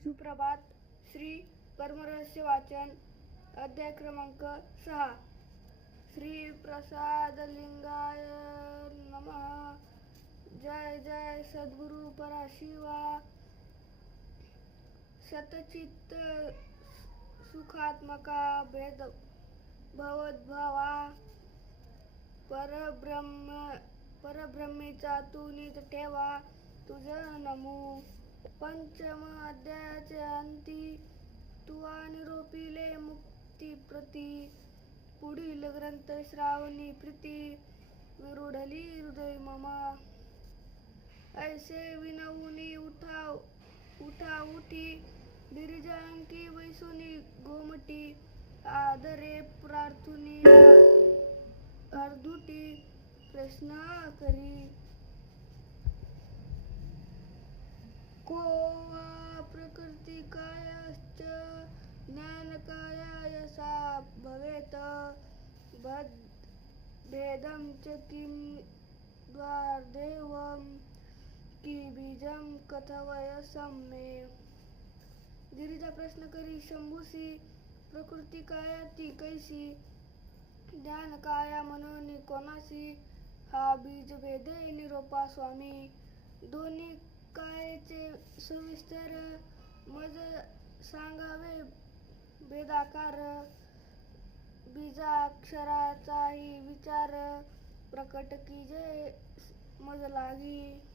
सुप्रभात. श्री परमरहस्य वाचन अध्याय क्रमांक 6. श्री प्रसादलिंगाय नमः. जय जय सद्गुरु पराशिवा. शतचित्त सुखात्मका भेद भवद्भावा परब्रह्मेचा तू नीत ठेवा तुझं नमू. पंचम अध्यायाचे अंती तुवा निरोपिले मुक्ती प्रती. पुढील ग्रंथ श्रावणी प्रीती विरुढली हृदय ममा. ऐसे विनवुनी उठा उठी गिरिजांकी वैसुनी गोमटी. आदरे प्रार्थुनी अर्धुटी प्रश्न करी. को वा प्रकृती कायाश्च ज्ञानकाया यसा भवेत. भेदं च किं द्वार्देवं की बीजं कथवय सम्मे. गिरिजा प्रश्न करी शंभूसी. प्रकृती काया ती कैसी, ज्ञान काया म्हणून कोणासी. हा बीज भेदे निरोपा स्वामी. दोन्ही कायेचे सविस्तर मज सांगावे भेदाकार. बीजाक्षराचाही विचार प्रकट कीजे मज लागी.